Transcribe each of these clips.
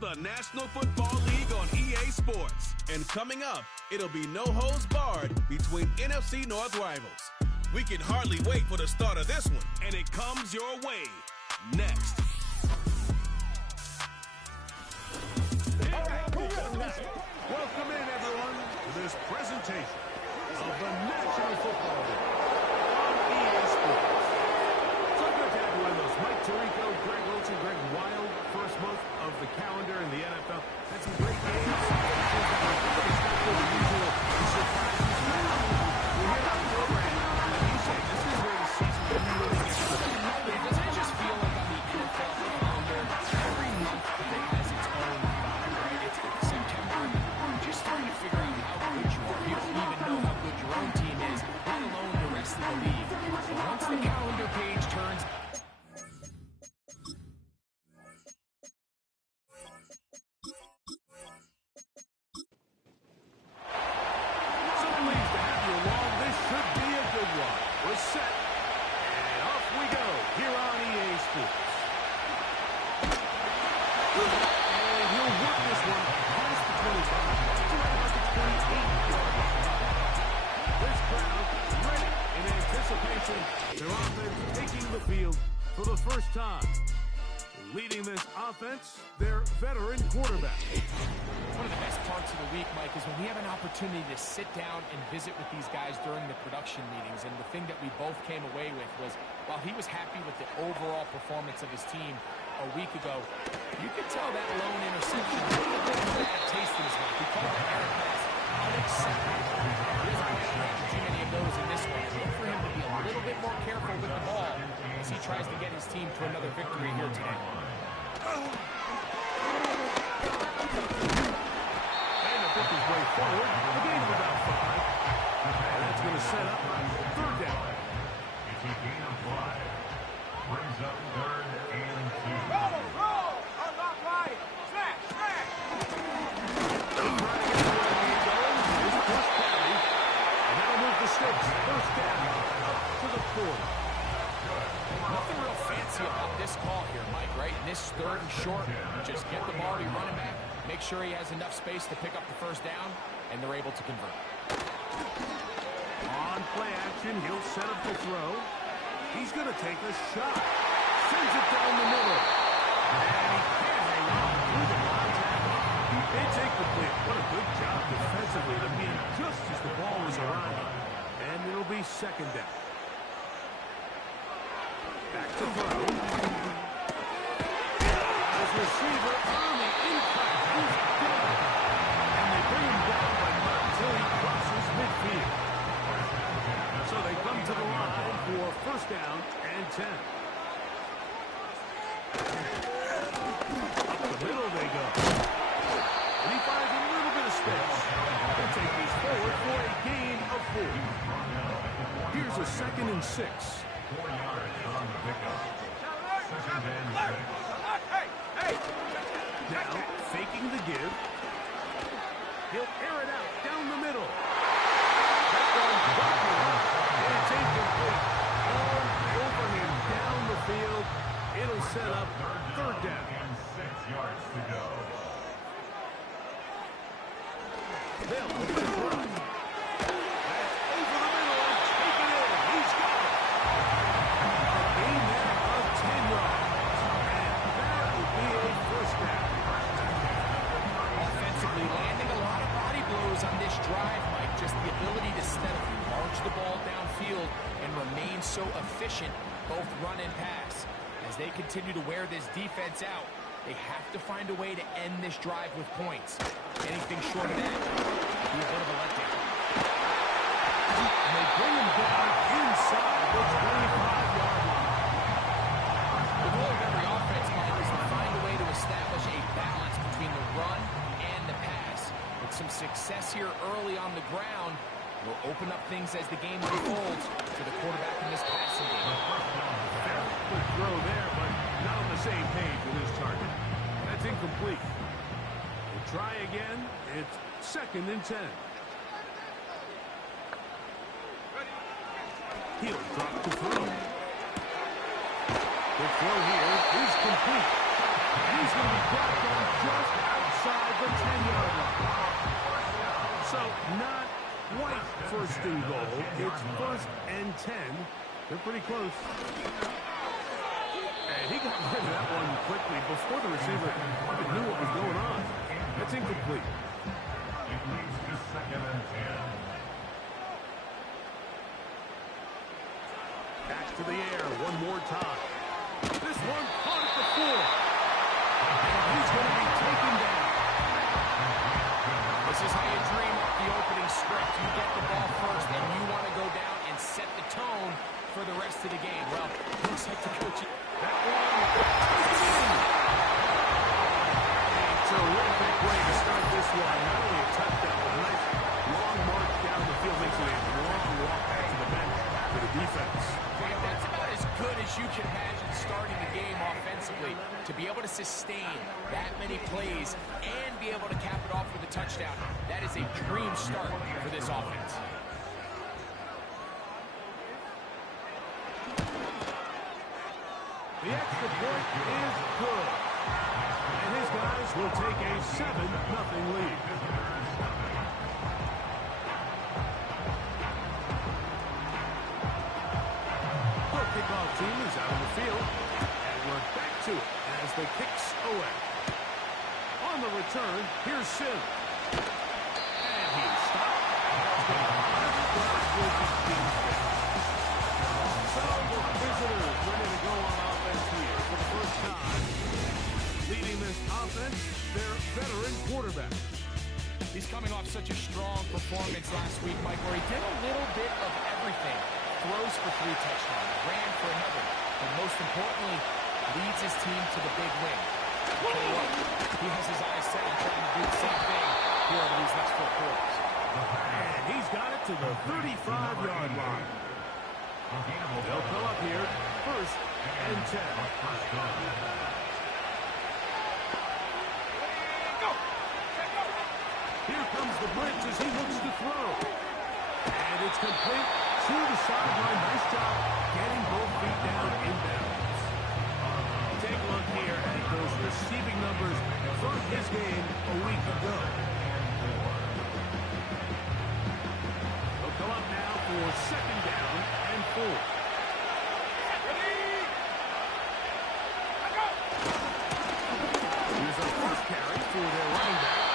the National Football League on EA Sports. And coming up, it'll be no holds barred between NFC North rivals. We can hardly wait for the start of this one, and it comes your way next. Welcome in, everyone, to this presentation of the National Football League on EA Sports. So good to have you with us. Mike Tirico, Greg Olsen, Greg Wild, first month of the calendar in the NFL. Had some great games. It's not the usual surprises. We're here on the program. Like you said, this is where the season really gets started. Doesn't it just feel like on the NFL calendar, every month it has its own vibe, right? It's September, you're just starting to figure out how good you are. You don't even know how good your own team is, let alone the rest of the league. But once the calendar page turns, their offense taking the field for the first time. Leading this offense, their veteran quarterback. one of the best parts of the week, Mike, is when we have an opportunity to sit down and visit with these guys during the production meetings. And the thing that we both came away with was, while he was happy with the overall performance of his team a week ago, you could tell that lone interception was a bit of a bad taste in his mouth. He called the error pass unacceptable. He doesn't have too many of those in this one. Look for him to be a little bit more careful with the ball as he tries to get his team to another victory here today. And to pick his way forward, a gain of about 5. And that's going to set up third down. It's a gain of 5. Brings up 3rd and 2. Roll! I'm not right! Smash! Smash! First carry, and that'll move the sticks. First down, up to the 40. Nothing real fancy about this call here, Mike, right? In this 3rd and short, just get the ball to your running back, make sure he has enough space to pick up the first down, and they're able to convert. On play action, he'll set up to throw. He's going to take a shot. Sends it down the middle. And he can't hang on through the contact. It's incomplete. What a good job defensively to meet him just as the ball was arriving. And it'll be second down. Back to throw. His receiver on the inside. He's good. And they bring him down, but not until he crosses midfield. So they come to the line for first down and 10. Up the middle they go. And he finds a little bit of space. They'll take these forward for a gain of 4. Here's a 2nd and 6. 4 yards on the pickup. 2nd and 6. Now, faking the give. He'll air it out down the middle. That one bumping up, and it's incomplete. All over him down the field. It'll set up third down. And 6 yards to go. They'll look to run. That's over the middle and taken in. He's got it. A gain there of 10 yards. And that will be a first down. Offensively, landing a lot of body blows on this drive, Mike. Just the ability to steadily march the ball downfield and remain so efficient, both run and pass. As they continue to wear this defense out, they have to find a way to end this drive with points. Anything short of that would be a bit of a letdown. And they bring him down inside the 25-yard line. The goal of every offense, Mike, is to find a way to establish a balance between the run and the pass. With some success here early on the ground, will open up things as the game unfolds for the quarterback in this passing game. Good throw there, but not on the same page with his target. That's incomplete. We'll try again. It's 2nd and 10. He'll drop to throw. The throw here is complete. He's going to be brought down just outside the 10-yard line. So not quite first and goal. It's 1st and 10. They're pretty close. And he got rid of that one quickly before the receiver even knew what was going on. That's incomplete. It leads to 2nd and 10. Back to the air one more time. This one caught at the 4. And he's going to be taken down. This is how you dream up the opening script. You get the ball first, and you want to go down and set the tone for the rest of the game. Well, looks like the coach... That one takes it in. A terrific way to start this one. Not only a touchdown, but a nice long march down the field. Makes it a long walk back to the bench for the defense. That's about as good as you can imagine starting the game offensively. To be able to sustain that many plays and be able to cap it off with a touchdown, that is a dream start for this offense. The extra point is good. And his guys will take a 7-0 lead. The kickoff team is out on the field. And we're back to it as the kicks away. On the return, here's Sim. And he's stopped. So the visitors ready to go on offense here for the first time. Leading this offense, their veteran quarterback. He's coming off such a strong performance last week, Mike, where he did a little bit of everything. Throws for 3 touchdowns, ran for another, but most importantly, leads his team to the big win. Tell you what, he has his eyes set on trying to do the same thing here over these next 4 quarters. And he's got it to the 35-yard line. They'll come up here, 1st and 10. Here comes the blitz as he looks to throw. And it's complete to the sideline. Nice job getting both feet down inbounds. Take a look here at those receiving numbers from his game a week ago. They'll come up now for 2nd down and 4. Here's our first carry for their running back.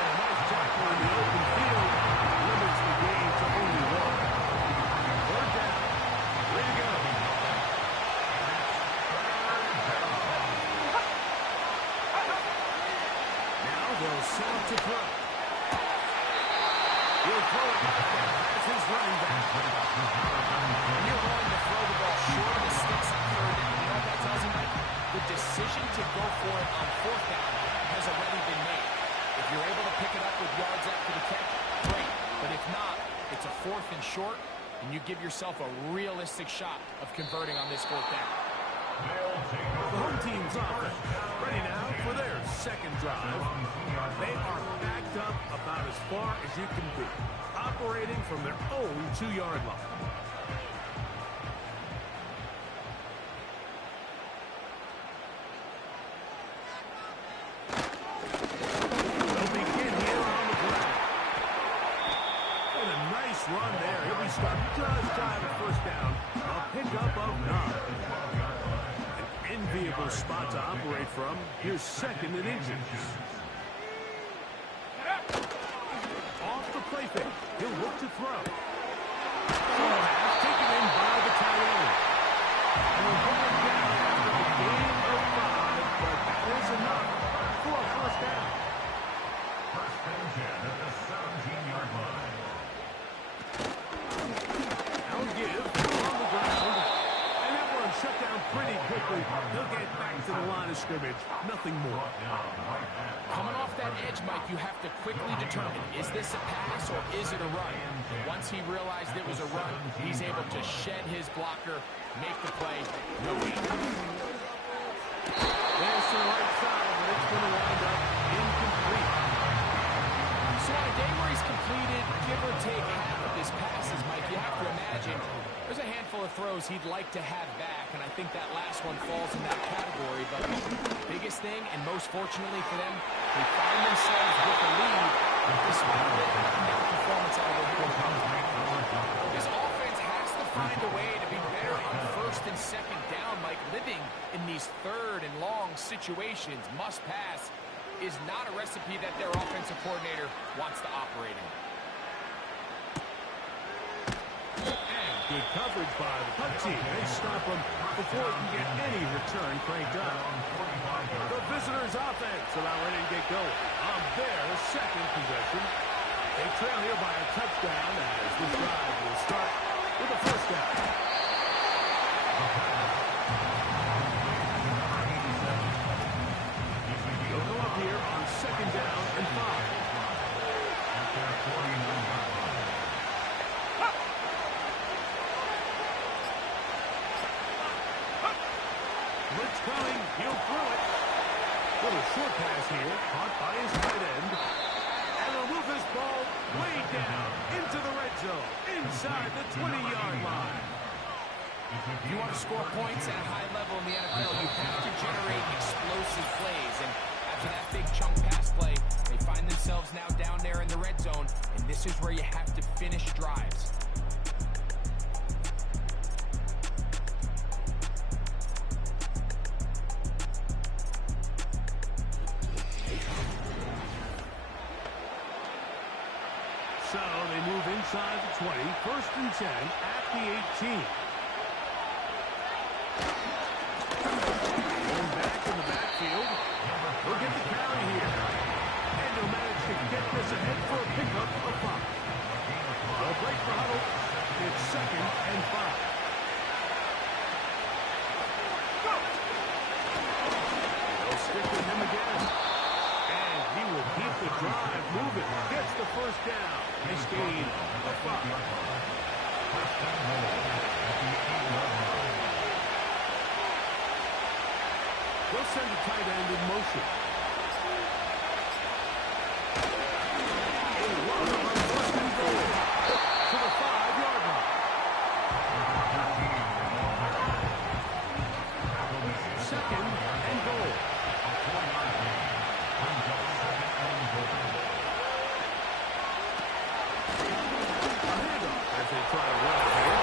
And a nice tackle in the open field limits the game to only 1. 3rd down. Way to go. Now they'll set up to throw. He'll throw it as his running back. When you're willing to throw the ball short of the sticks on 3rd down, you know what that tells you, Mike? The decision to go for it on 4th down has already been made. If you're able to pick it up with yards after the catch, great. But if not, it's a 4th and short, and you give yourself a realistic shot of converting on this 4th down. The home team's offense ready now for their 2nd drive. They are backed up about as far as you can be, operating from their own 2-yard line. They'll begin here on the ground. And a nice run there. He'll be stopped just shy of a 1st down. A pickup of 9. Enviable spot to operate from. Here's 2nd and inches. Off the play fake. He'll look to throw. Taken in by the tight end. And we're going down after a game of 5, but that is enough for a 1st down. 1st and 10 at the 17-yard line. Now give on the ground. And that one shut down pretty quickly. He'll get back to the line of scrimmage. Nothing more. Coming off that edge, Mike, you have to quickly determine, is this a pass or is it a run? Once he realized it was a run, he's able to shed his blocker, make the play, no gain. There's to the right side, but it's going to wind up incomplete. So on a day where he's completed, give or take half of his passes, Mike, you have to imagine there's a handful of throws throws he'd like to have back, and I think that last one falls in that category. But biggest thing, and most fortunately for them, they find themselves with the lead despite a down performance out of their quarterback. This offense has to find a way to be better on first and second down, Mike. Living in these third and long situations, must pass, is not a recipe that their offensive coordinator wants to operate in. And good coverage by the punt team. They stop him before he can get any return cranked up. The visitors' offense about ready to get going on their second possession. They trail here by a touchdown as this drive will start with a first down. They'll go up here on second down and 5. Blitz coming, he'll throw it. Little short pass here, caught by his tight end. And he'll move this ball way down into the red zone, inside the 20-yard line. If you want to score points at a high level in the NFL, you have to generate explosive plays. And after that big chunk pass play, they find themselves now down there in the red zone. And this is where you have to finish drives. So they move inside the 20, first and 10 at the 18. Going back in the backfield. He'll get the carry here. And he'll manage to get this ahead for a pickup of 5. They'll break for huddle. It's second and 5. Go! They'll stick with him again. And he will keep the drive moving. Gets the first down. Nice gain of 5. They'll send the tight end in motion. A run on first and goal to the 5-yard line. Second and goal. As they try to run it here.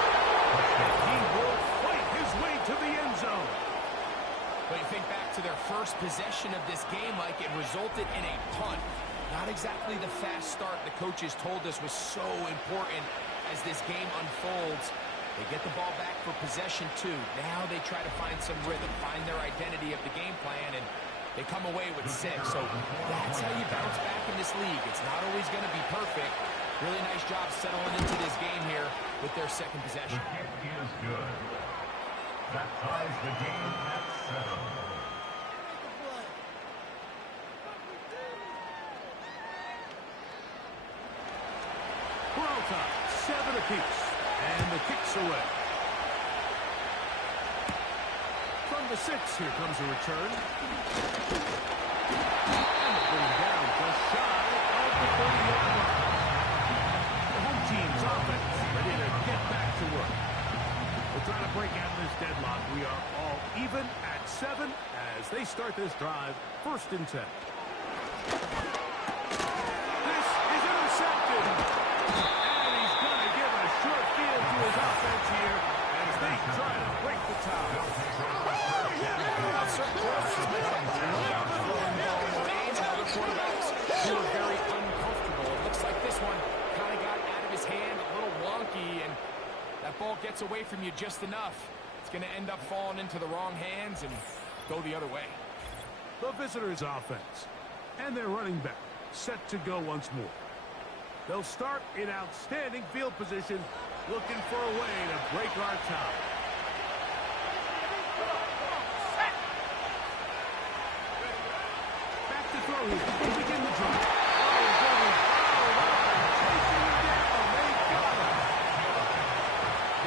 He will fight his way to the end zone. When you think back to their first possession of this game, Mike, it resulted in a punt. Not exactly the fast start the coaches told us was so important as this game unfolds. They get the ball back for possession 2. Now they try to find some rhythm, find their identity of the game plan, and they come away with 6. So that's how you bounce back in this league. It's not always going to be perfect. Really nice job settling into this game here with their second possession. The kick is good. That ties the game at 7. Peralta, 7 apiece. And the kick's away. From the 6, here comes a return. And it brings down just shy of the 30-yard line. The home team's offense ready to get back to work. We'll try to break out of this deadlock. We are all even at 7 as they start this drive, first and 10. This is intercepted. And he's going to give a short field to his offense here as they try to break the tie. Quarterbacks who are very uncomfortable. It looks like this one kind of got out of his hand, a little wonky, and that ball gets away from you just enough. It's going to end up falling into the wrong hands and go the other way. The visitors' offense and their running back set to go once more. They'll start in outstanding field position, looking for a way to break our tie. Back to throw here. They begin the drive.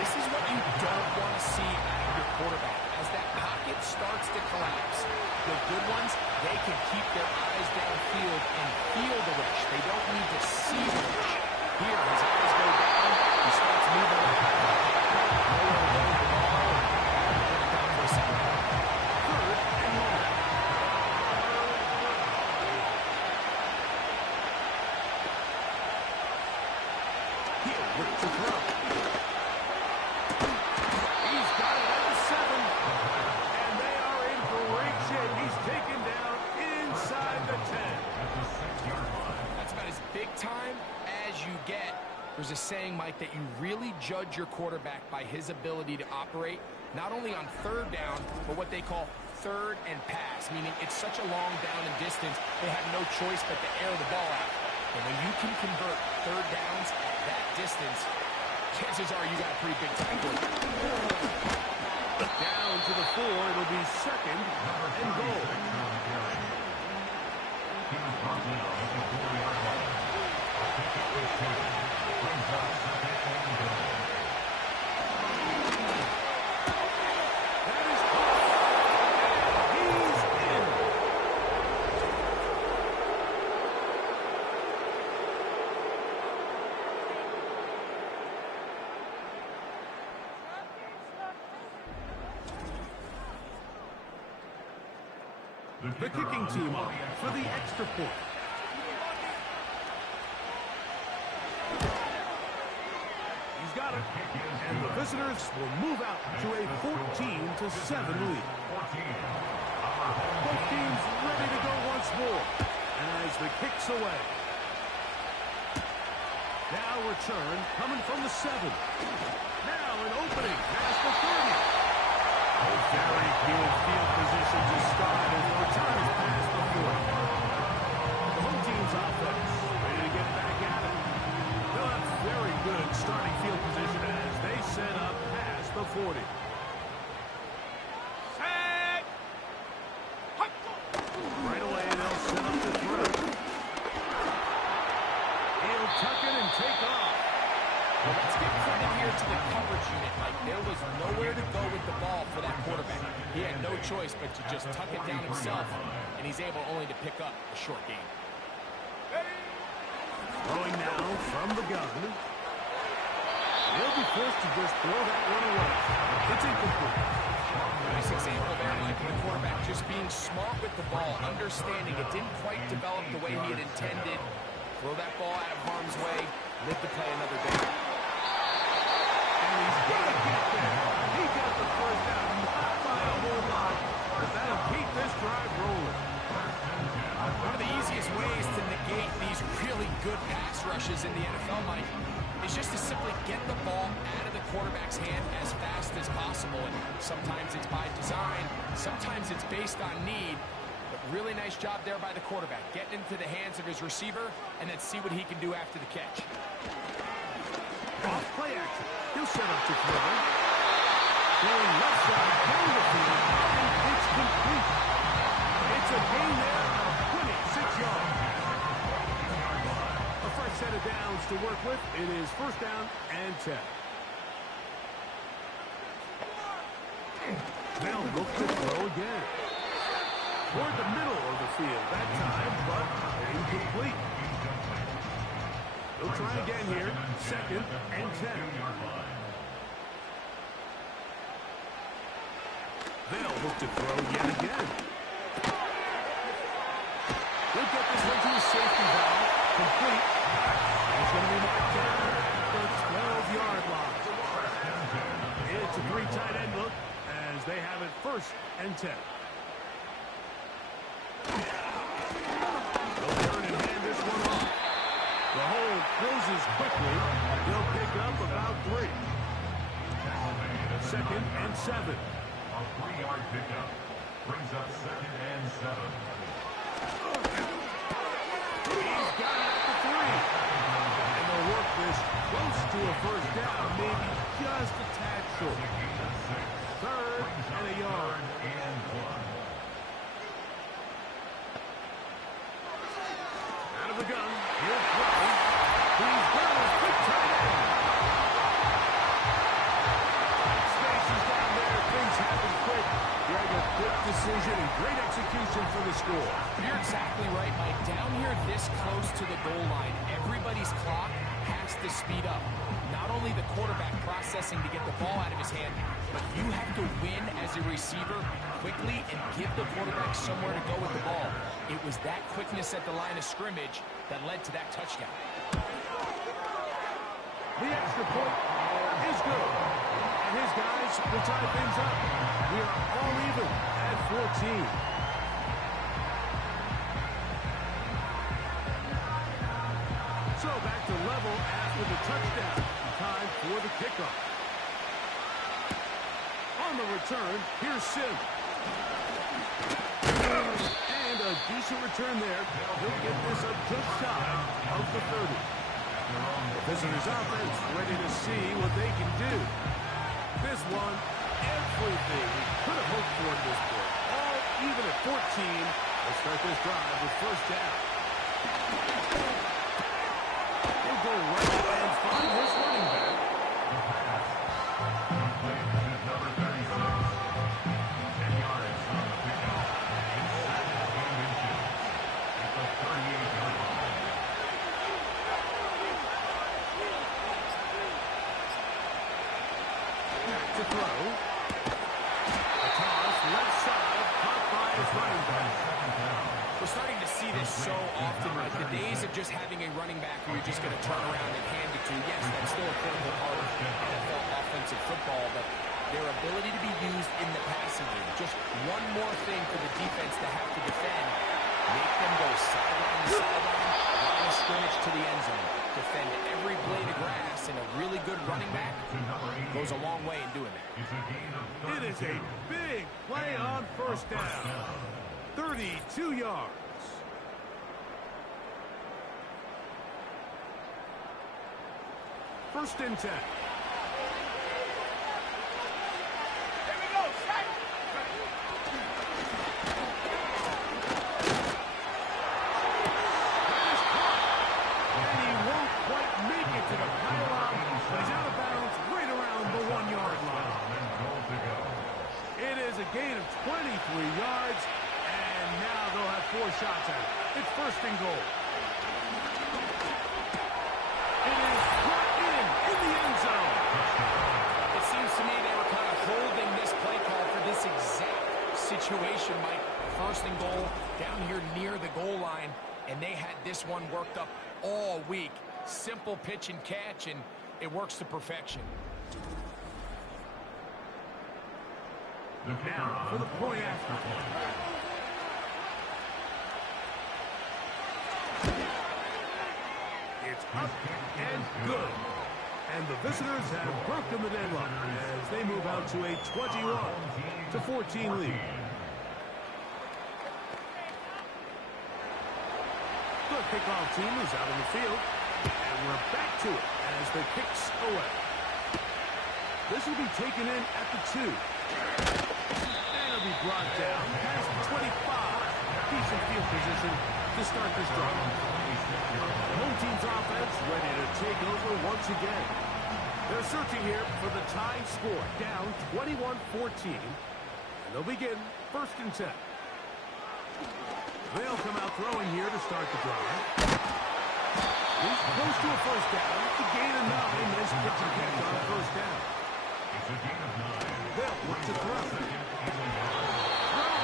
This is what you don't want to see out of your quarterback. As that pocket starts to collapse, the good ones, they can keep their eyes downfield and feel the rush. They don't need to see the rush. Here, his eyes go down. He starts moving around. Nowhere to go with the ball. Look to throw. He's got it at the 7. And they are in great shape. He's taken down inside the 10. That's about as big time as you get. There's a saying, Mike, that you really judge your quarterback by his ability to operate, not only on third down, but what they call third and pass, meaning it's such a long down and distance, they have no choice but to air the ball out. And when you can convert third downs at that distance, chances are you got a pretty big time goal. Down to the 4, it'll be second and goal. That is caught. He's in. The kicking team up for the extra point. He's got it. And the visitors will move out to a 14-7 lead. Both teams ready to go once more as the kick's away. Now return coming from the 7. Now an opening past the 30. Very good field position to start as the return is past the 40. The home team's offense ready to get back at it. They'll have very good starting field position as they set up past the 40. Set. Right away, they'll set up the throw. He'll tuck it and take off. Well, let's give credit here to the coverage unit, Mike. There was nowhere to go with the ball for that quarterback. He had no choice but to just tuck it down himself, and he's able only to pick up a short gain. Throwing now from the gun. He'll be forced to just throw that one away. It's incomplete. Nice example there, Mike, of the quarterback just being smart with the ball, understanding it didn't quite develop the way he had intended. Throw that ball out of harm's way, live to play another day. And he's going to get there. He got the first down, not by a whole lot, but that'll keep this drive rolling. One of the easiest ways to negate these really good pass rushes in the NFL, Mike, is just to simply get the ball out of the quarterback's hand as fast as possible. And sometimes it's by design, sometimes it's based on need. But really nice job there by the quarterback, getting into the hands of his receiver, and then see what he can do after the catch. Off play action. He'll set up to throw. Going left side down the field, and it's complete. It's a gain there of 26 yards. A fresh set of downs to work with. It is first down and 10. They'll look to throw again. Toward the middle of the field that time, but incomplete. They'll try again here. Second and 10. They'll look to throw yet again. He'll get this one to his safety valve. Complete. It's going to be marked down at the 12-yard line. It's a 3 tight end look as they have it first and 10. They'll turn and hand this one off. The hole closes quickly. They'll pick up about 3. Second and 7. A 3-yard pickup brings up second and 7. He's got it at the 3. And they'll work this close to a first down, maybe just a tad short. Third and a yard. Out of the gun. He'll throw. He's got his quick tight end. Space is down there. Things happen quick. Greg, a quick decision and great execution for the score. You're exactly right, Mike. Down here this close to the goal line, everybody's clock has to speed up. Not only the quarterback processing to get the ball out of his hand, but you have to win as a receiver quickly and give the quarterback somewhere to go with the ball. It was that quickness at the line of scrimmage that led to that touchdown. The extra point is good. And his guys will tie things up. We are all even at 14. So back to level after the touchdown. Time for the kickoff. On the return, here's Sim. And a decent return there. He'll get this up just shy of the 30. The visitors' offense ready to see what they can do. This one, everything we could have hoped for at this point. All even at 14. Let's start this drive with first down. He'll go right and find his running back. To throw. A toss, left side, caught by his running back. We're starting to see this so often, like the days of just having a running back who you're just going to turn around and hand it to. Yes, that's still a critical part of NFL offensive football, but their ability to be used in the passing game. Just one more thing for the defense to have to defend. Make them go sideline to sideline, line of scrimmage to the end zone. Defend every blade of grass, and a really good running back goes a long way in doing that. It is a big play on first down. 32 yards. First and 10. Here we go, set. And he won't quite make it to the pylon. He's out of bounds right around the 1-yard line. It is a gain of 23 yards. And now they'll have 4 shots at it. It's first and goal. It is brought in the end zone. It seems to me they were kind of holding this play call for this exact situation, Mike. First and goal, down here near the goal line, and they had this one worked up all week. Simple pitch and catch, and it works to perfection. Now for the point after. It's up and good. And the visitors have broken the deadlock as they move out to a 21-14 lead. The kickoff team is out on the field. And we're back to it as the kicks away. This will be taken in at the 2. And it'll be brought down past the 25. Decent field position to start this drive. Home team's offense ready to take over once again. They're searching here for the tying score. Down 21-14. And they'll begin first and 10. They'll come out throwing here to start the drive. He's close to a first down. The gain of 9. Nice pitch and catch on first down. They'll look to throw. Throw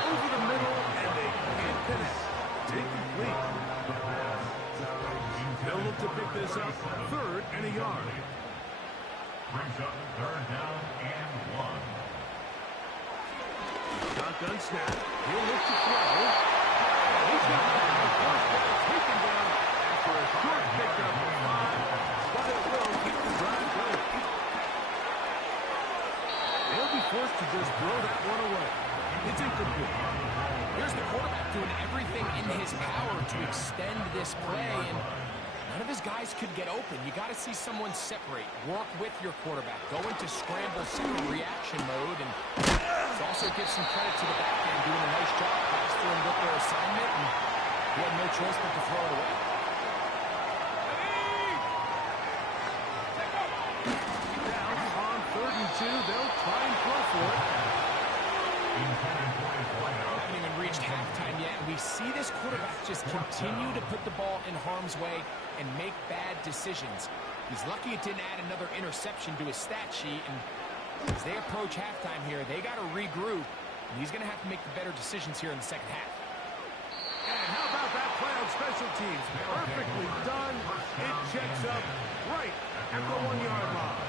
over the middle, and they can't connect. Incomplete. They'll look to pick this up. 3rd and a yard. Brings up 3rd down and 1. Shotgun snap. He'll look to throw. He's got the first down taken down after a short pickup of 5, but it will keep the drive going. They'll be forced to just throw that one away. It's incomplete. Here's the quarterback doing everything in his power to extend this play, and none of his guys could get open. You got to see someone separate, work with your quarterback, go into scramble second reaction mode, and also give some credit to the back end, doing a nice job mastering with their assignment, and he had no choice but to throw it away. Down on 3rd and 2, they'll try and throw for it. Haven't even reached halftime yet, and we see this quarterback just continue to put the ball in harm's way and make bad decisions. He's lucky it didn't add another interception to his stat sheet, and as they approach halftime here, they got to regroup, and he's going to have to make the better decisions here in the second half. And how about that play on special teams? Perfectly done. It checks up right point at the 1-yard line.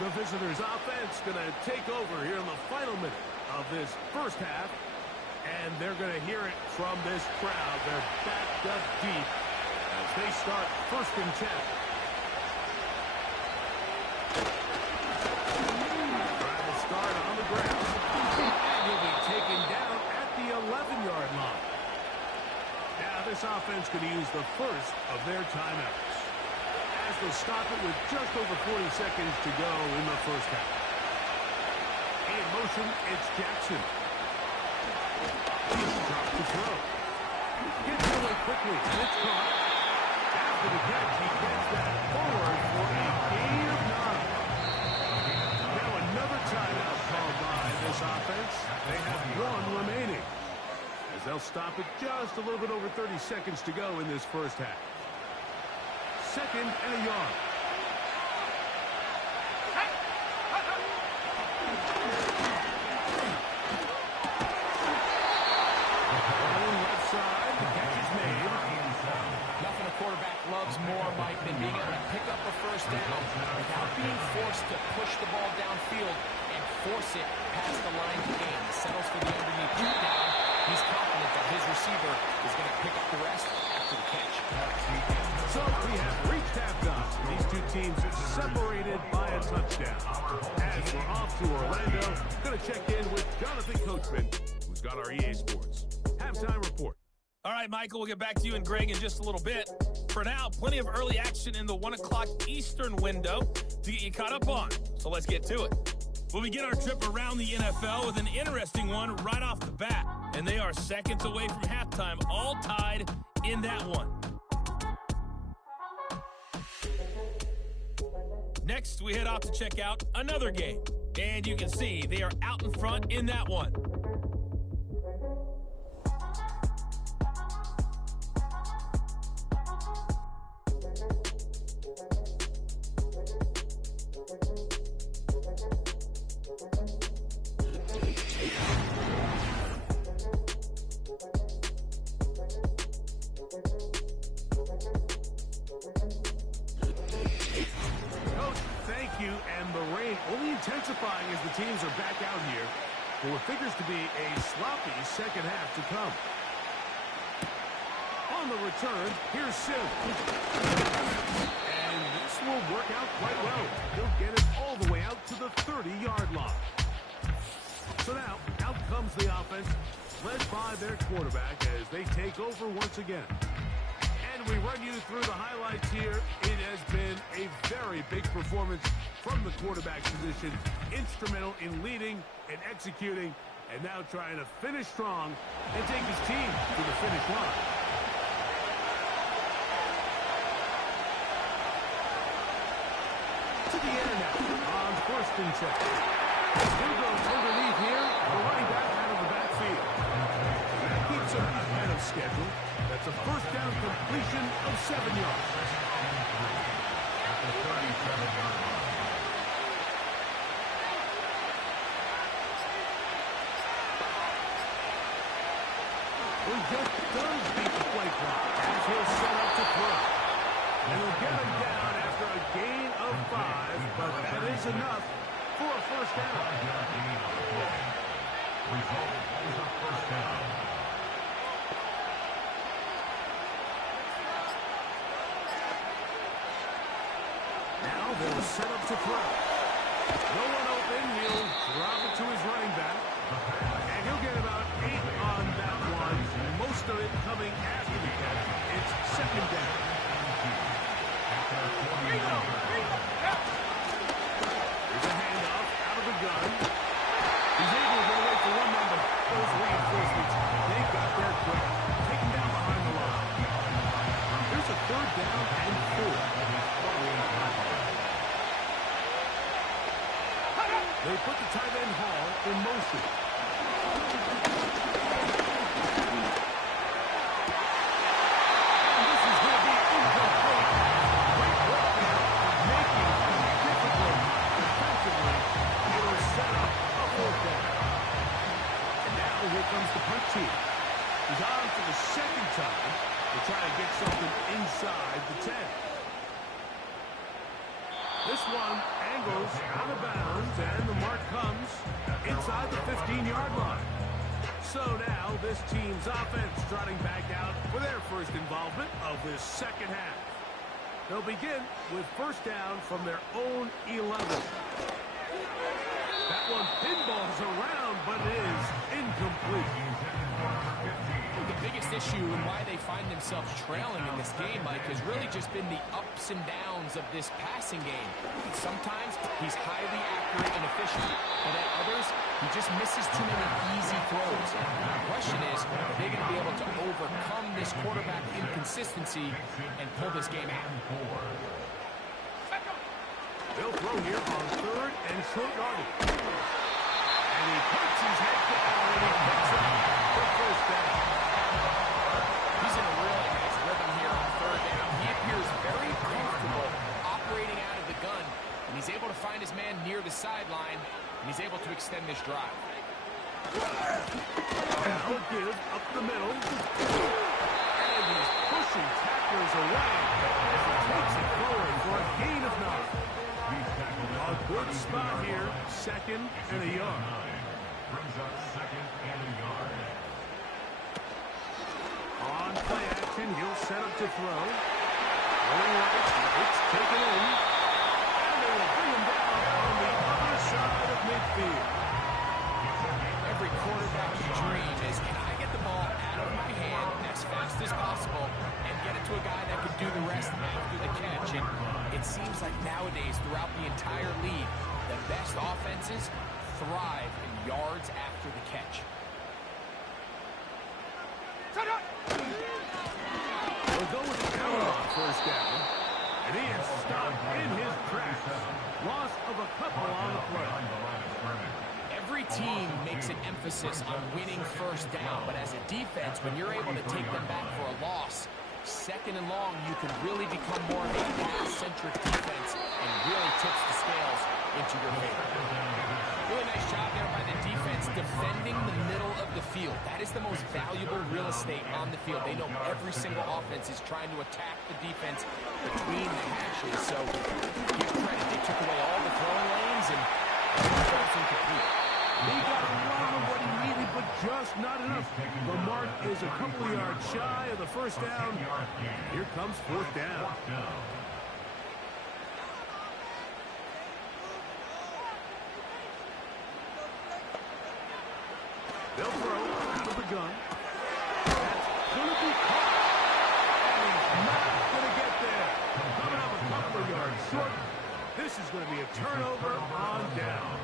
The visitors' offense going to take over here in the final minute of this first half. And they're going to hear it from this crowd. They're backed up deep as they start 1st and 10. Trying to start on the ground. And he'll be taken down at the 11-yard line. Now this offense could use the first of their timeouts, as they stop it with just over 40 seconds to go in the first half. In motion, it's Jackson. He's dropped to throw. Gets away quickly, and it's caught. After the catch, he gets that forward for a gain of 9. Now another timeout called by this offense. They have 1 remaining, as they'll stop it just a little bit over 30 seconds to go in this first half. 2nd and a yard. Left side, the catch is made. Nothing a quarterback loves more, Mike, than being able to pick up a first down without being forced to push the ball downfield and force it past the line to gain. He settles for the underneath check down. He's confident that his receiver is going to pick up the rest after the catch. So we have reached halftime. These two teams separated by a touchdown. As we're off to Orlando, going to check in with Jonathan Coachman, who's got our EA Sports halftime report. All right, Michael, we'll get back to you and Greg in just a little bit. For now, plenty of early action in the 1 o'clock Eastern window to get you caught up on. So let's get to it. We'll begin our trip around the NFL with an interesting one right off the bat. And they are seconds away from halftime, all tied in that one. Next, we head off to check out another game. And you can see they are out in front in that one. Intensifying as the teams are back out here for what figures to be a sloppy second half to come. On the return, here's Sim. And this will work out quite well. He'll get it all the way out to the 30-yard line. So now, out comes the offense, led by their quarterback as they take over once again. And we run you through the highlights here. It has been a very big performance from the quarterback position, instrumental in leading and executing, and now trying to finish strong and take his team to the finish line. To the air now on 1st and 10. Still goes underneath here, the running back out of the backfield. That keeps him ahead of schedule. That's a first down completion of 7 yards. At the 37-yard line. He just does beat the play clock as he'll set up to throw. And he'll get him down after a gain of 5, but that is enough for a first down. Result is a first down. Now they'll set up to throw. No one open. He'll drop it to his running back. And he'll get about 8 on that one. Most of it coming after the catch. It's second down. There's a handoff out of the gun. He's able to get away for one man, but those reinforcements, they got there quick. Taken down behind the line. Here's a 3rd down and 4. They put the tight end Hall in motion. And this is going to be incomplete. Great work there, making it difficult defensively. It will set up a 4th down. And now here comes the punt team. He's on for the 2nd time to try to get something inside the 10. This one angles out of bounds, and the mark comes inside the 15-yard line. So now this team's offense trotting back out for their first involvement of this second half. They'll begin with first down from their own 11. That one pinballs around, but it is incomplete. The biggest issue and why they find themselves trailing in this game, Mike, has really just been the ups and downs of this passing game. Sometimes he's highly accurate and efficient, but at others, he just misses too many easy throws. The question is, are they going to be able to overcome this quarterback inconsistency and pull this game out? They'll throw here on third and short yardage. And he puts his head down and he picks up the first down. He's in a really nice rhythm here on third down. He appears very comfortable operating out of the gun, and he's able to find his man near the sideline, and he's able to extend this drive. Now give up the middle. And he's pushing tacklers away as he takes it forward for a gain of 9. A good spot here, second and a yard. Brings up second and a yard. On play action, he'll set up to throw. Going right, it's taken in. And they will bring him down on the other side of midfield. Every quarterback's dream is, can I get the ball out of my hand as fast as possible and get it to a guy that can do the rest after the catch? And it seems like nowadays, throughout the entire league, the best offenses thrive in yards after the catch. We'll go with the counter on first down. And he is stopped in his tracks. Loss of a couple on the play. Every team makes an emphasis on winning first down, but as a defense, when you're able to take them back for a loss, second and long, you can really become more of a pass-centric defense and really tips the scales into your favor. Really nice job there by the defense defending the middle of the field. That is the most valuable real estate on the field. They know every single offense is trying to attack the defense between the hashes. So give credit. They took away all the throwing lanes and it's incomplete. He got a lot of what he needed, but just not enough. The mark is a couple of yards shy of the first down. Here comes fourth down. They'll throw out of the gun. That's going to be caught. And he's not going to get there. Coming up a couple of yards short. This is going to be a turnover on downs.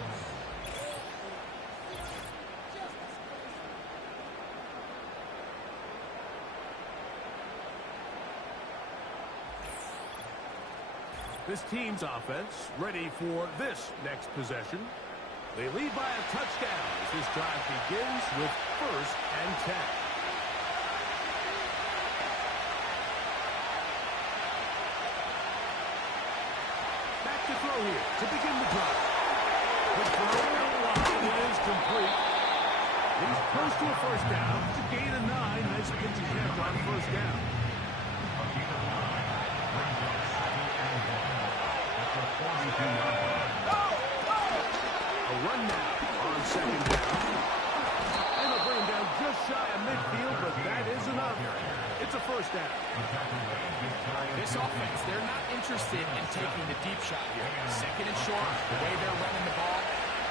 This team's offense ready for this next possession. They lead by a touchdown as this drive begins with first and 10. Back to throw here to begin the drive. The throw line is complete. He's close to a first down. To gain a 9. Nice pitch attempt on first down. A run now on second down. And they'll bring him down just shy of midfield, but that is enough. It's a first down. This offense, they're not interested in taking the deep shot here. Second and short, the way they're running the ball,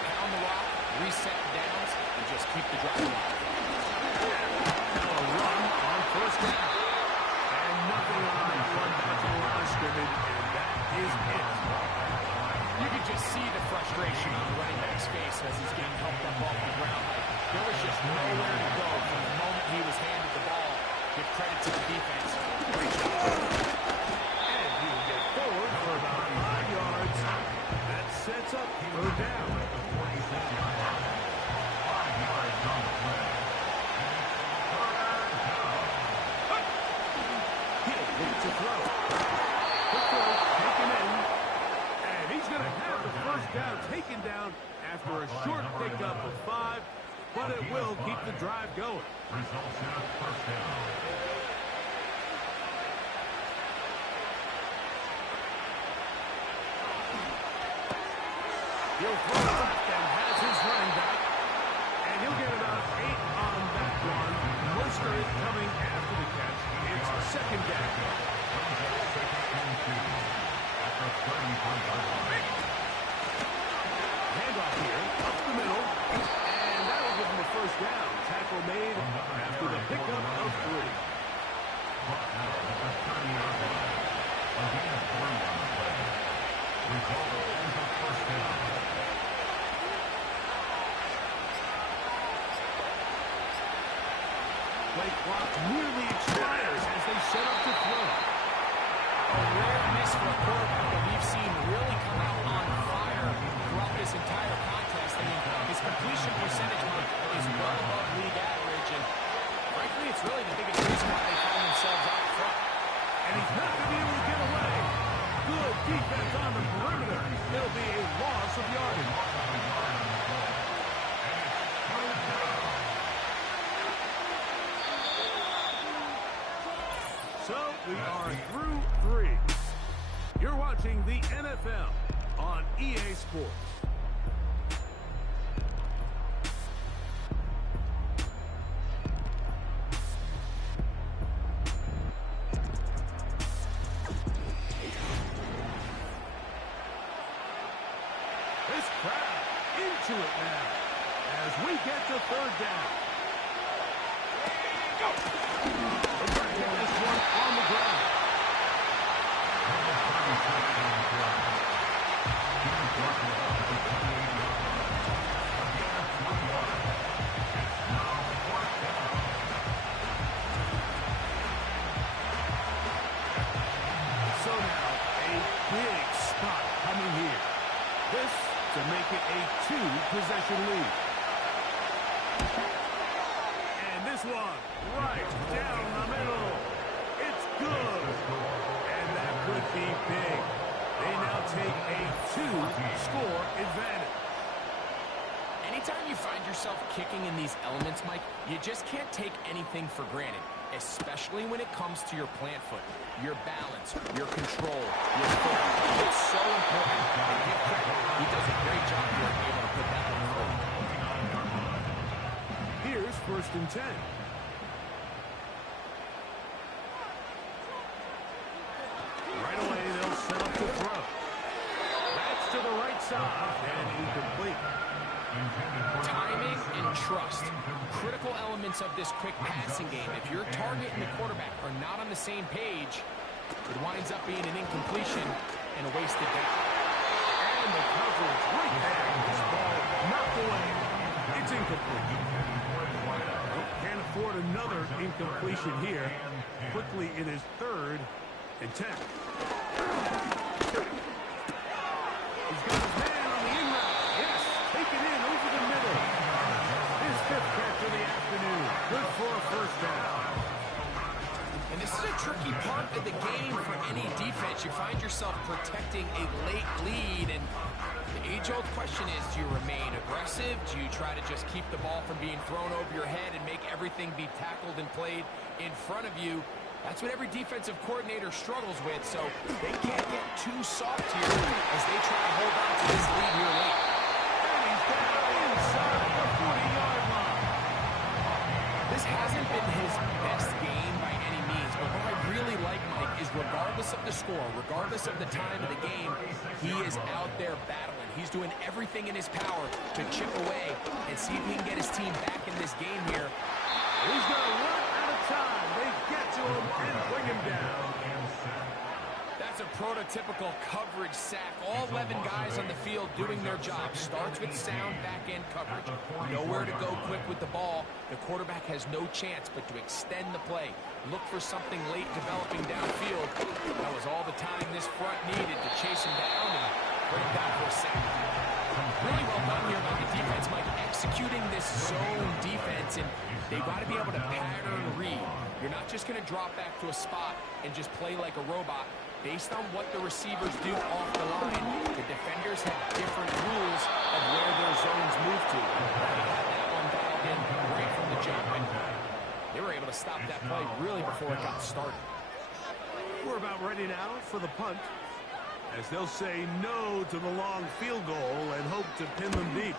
pound the rock, reset the downs, and just keep the drive alive. A run on first down. And nothing on that one back to the line of scrimmage, and that is it. You can just see the frustration on the running back's face as he's getting helped up off the ground. There was just nowhere to go from the moment he was handed the ball. Give credit to the defense. Great job. And he will get forward for about 5 yards. That sets up third down. 5 yards on the play. He'll look to throw. The throw taken in. And he's going to have the first down taken down after a short pickup of 5. But it will keep the drive going. Results in a first down. He'll throw it left and has his running back. And he'll get about 8 on that one. Most of it coming after the catch. It's second down. Handoff here, up the middle. And that'll give him a first down. Tackle made after the pickup of 3. Play clock nearly expires as they set up to throw. A rare miss for a quarterback that we've seen really come out on fire throughout this entire contest. I mean, his completion percentage mark is well above league average, and frankly, it's really the biggest reason why they find themselves out front. And he's not going to be able to get away. Good defense on the perimeter. It'll be a loss of yardage. So we are through 3. You're watching the NFL on EA Sports. This crowd into it now as we get to third down. Go! They're trying to get this one on the ground. So now a big spot coming here. This to make it a 2-possession lead. And this one right down the middle. It's good. And that could be big. They now take a 2-score advantage. Anytime you find yourself kicking in these elements, Mike, you just can't take anything for granted, especially when it comes to your plant foot, your balance, your control, your foot. It's so important. And give credit. He does a great job here able to put that on the floor. Here's 1st and 10. Right away, they'll set up to throw. That's to the right side and incomplete. Timing and trust, critical elements of this quick passing game. If your target and the quarterback are not on the same page, it winds up being an incompletion and a wasted down. And the coverage right there. This ball knocked away. It's incomplete. Can't afford another incompletion here. Quickly, it is 3rd and 10. He's got his man on the in route. Yes, take it in over the middle. His 5th catch of the afternoon. Good for a first down. And this is a tricky part of the game for any defense. You find yourself protecting a late lead, and the age-old question is, do you remain aggressive? Do you try to just keep the ball from being thrown over your head and make everything be tackled and played in front of you? That's what every defensive coordinator struggles with, so they can't get too soft here as they try to hold on to this lead here late. And he's down inside the 40-yard line. This hasn't been his best game by any means, but what I really like, Mike, is regardless of the score, regardless of the time of the game, he is out there battling. He's doing everything in his power to chip away and see if he can get his team back in this game here. He's going to run out of time. They get to him and bring him down. That's a prototypical coverage sack. All 11 guys on the field doing their job. Starts with sound back-end coverage. Nowhere to go quick with the ball. The quarterback has no chance but to extend the play. Look for something late developing downfield. That was all the time this front needed to chase him down and bring him down for a sack. Really well done here by the defense, Mike, executing this zone defense, and they've got to be able to pattern read. You're not just going to drop back to a spot and just play like a robot. Based on what the receivers do off the line, the defenders have different rules of where their zones move to. They had that one dialed in right from the jump, and they were able to stop that play really before it got started. We're about ready now for the punt. as they'll say no to the long field goal and hope to pin them deep.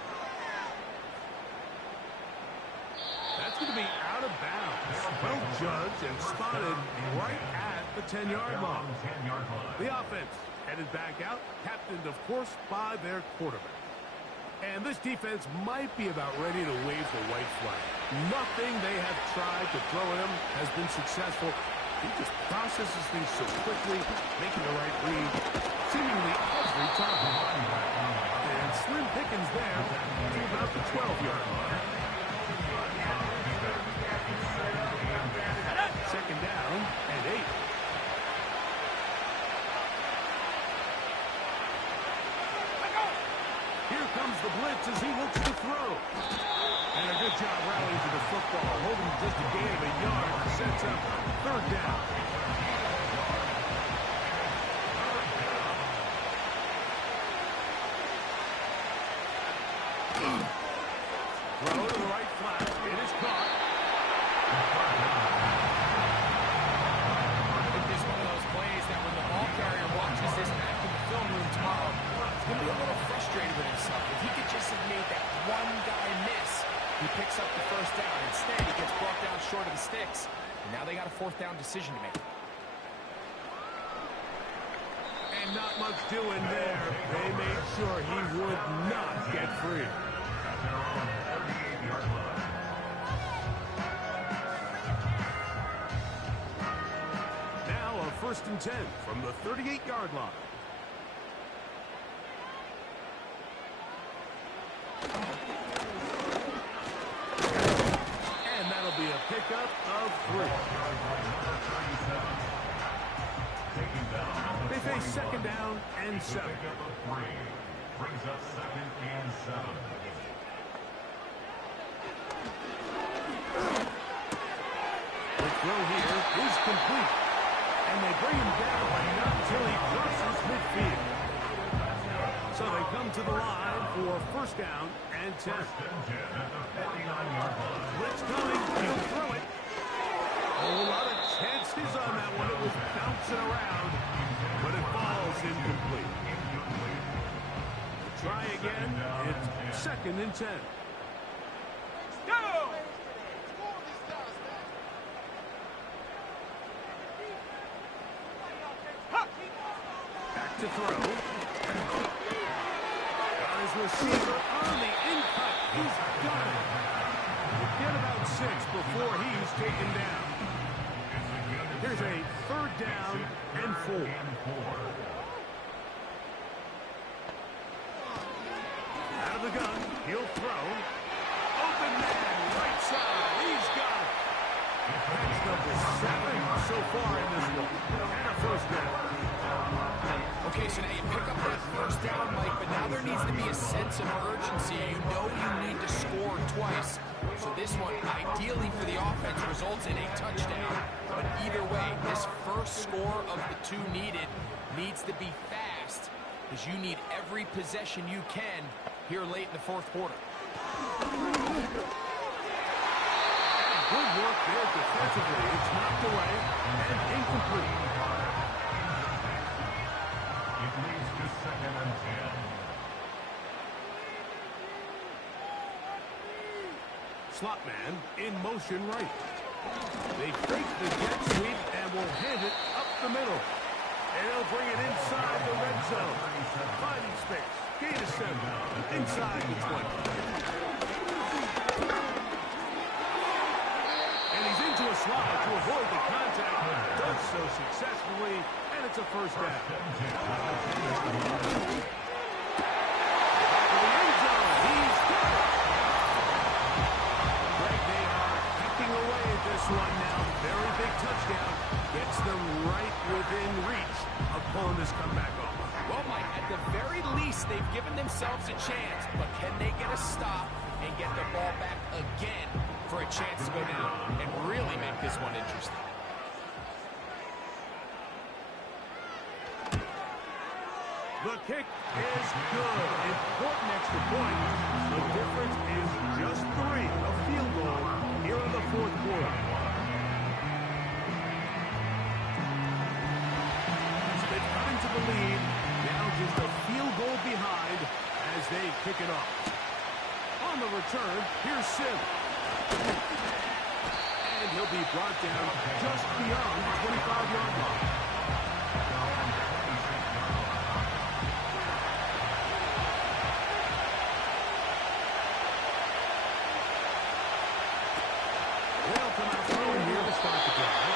That's going to be out of bounds. Well judged and spotted right at the 10-yard line. The offense headed back out, captained, of course, by their quarterback. And this defense might be about ready to wave the white flag. Nothing they have tried to throw at him has been successful. He just processes things so quickly, making the right read seemingly every time. And slim pickings there to about the 12-yard line. Second down and 8. Here comes the blitz as he looks to throw. And a good job rallying to the football, holding just a gain of a yard, sets up third down. Throw to the right flat. It is caught. I think this is one of those plays that when the ball carrier watches this back in the film room tomorrow, he's going to be a little frustrated with himself. If he could just have made that one guy miss, he picks up the first down. Instead, he gets brought down short of the sticks. And now they got a fourth down decision to make. And not much doing there. They made sure he would not get free. Now a 1st and 10 from the 38-yard line. And that'll be a pickup of 3. They face second down and 7. Brings up 2nd and 7. The throw here is complete. And they bring him down, but not until he crosses midfield. So they come to the line for 1st down and 10. Blitz coming. He'll throw it. A lot of chances on that one. It was bouncing around, but it falls incomplete. Try again. It's 2nd and 10. Go! Back to throw. Got his receiver on the in-cut. He's got it. Get about 6 before he's taken down. Here's a 3rd down and 4. Out of the gun. He'll throw. Open man, right side. He's got it. That's number 7 so far in this one. And a 1st down. Okay, so now you pick up that 1st down, Mike, but now there needs to be a sense of urgency. You know you need to score twice. So this one, ideally for the offense, results in a touchdown. But either way, this first score of the 2 needed needs to be fast, because you need every possession you can here late in the 4th quarter. Good work there defensively. It's knocked away and incomplete. It leads to 2nd and 10. Slot man in motion right. They fake the jet sweep and will hand it up the middle. And they'll bring it inside the red zone. Finding space. Gain of 7. Inside the 20. And he's into a slide to avoid the contact. Does so successfully, and it's a 1st down. To the end zone. He's got it. Greg, they are picking away at this one now. Very big touchdown. Gets them right within reach of pulling this comeback off. Well, Mike, at the very least, they've given themselves a chance, but can they get a stop and get the ball back again for a chance to go down and really make this one interesting? The kick is good. Important extra point. The difference is just 3. A field goal here in the 4th quarter. They've come into the lead. return. Here's Sim. And he'll be brought down just beyond the 25-yard line. They'll come out throwing here to start the drive.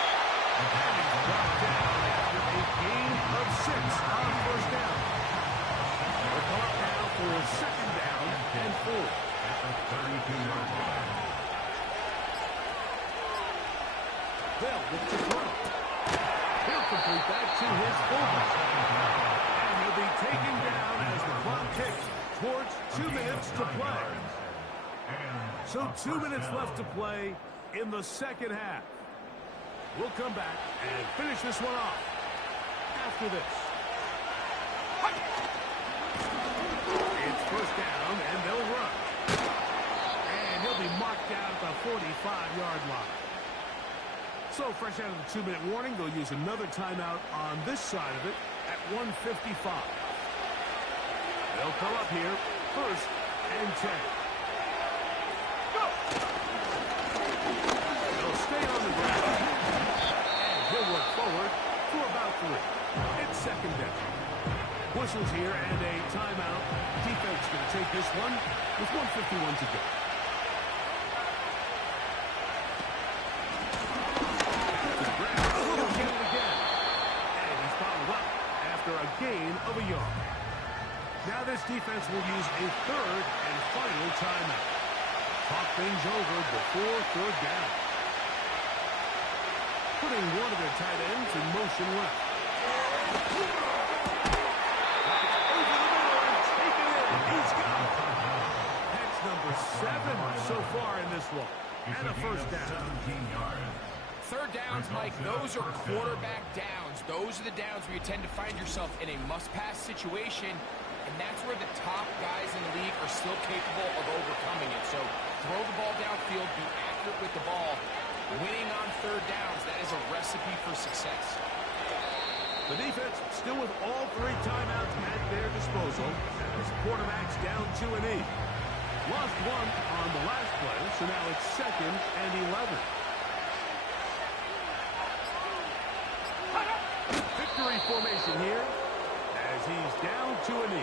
And he's brought down after a gain of 6 on first down. They'll come up now for a second down and 4. At the 32-yard line. They'll look to throw. He'll complete that to his fullback. And he'll be taken down as the clock ticks towards 2 minutes to play. So 2 minutes left to play in the second half. We'll come back and finish this one off after this. It's first down, and they'll run. And he'll be marked down at the 45-yard line. So fresh out of the 2-minute warning, they'll use another timeout on this side of it at 1:55. They'll come up here, first and 10. Go! They'll stay on the ground, and he'll work forward for about 3. It's second down. Whistles here and a timeout. Defense going to take this one with 1:51 to go. Gain of a yard. Now this defense will use a third and final timeout. Talk things over before third down. Putting one of their tight ends in motion left. Over the middle and taken in. He's got it. That's number 7 so far in this one. And a first down. 17 yards. Third downs, Mike, those are quarterback downs. Those are the downs where you tend to find yourself in a must-pass situation, and that's where the top guys in the league are still capable of overcoming it. So throw the ball downfield, be accurate with the ball. Winning on third downs, that is a recipe for success. The defense still with all 3 timeouts at their disposal as quarterbacks down 2 and 8. Lost 1 on the last play, so now it's second and 11. Victory formation here as he's down 2 and 8.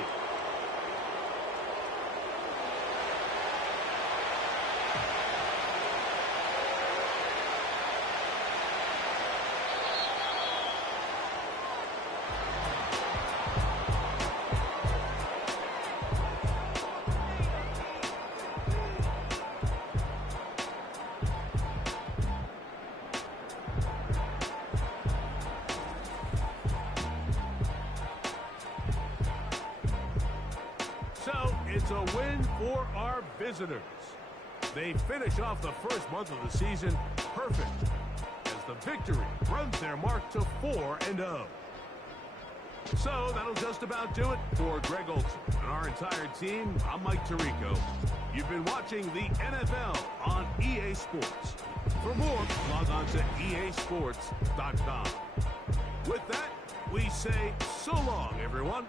So it's a win for our visitors. They finish off the first month of the season perfect as the victory runs their mark to 4-0. So that'll just about do it for Greg Olson and our entire team. I'm Mike Tirico. You've been watching the NFL on EA Sports. For more, log on to easports.com. With that, we say so long, everyone.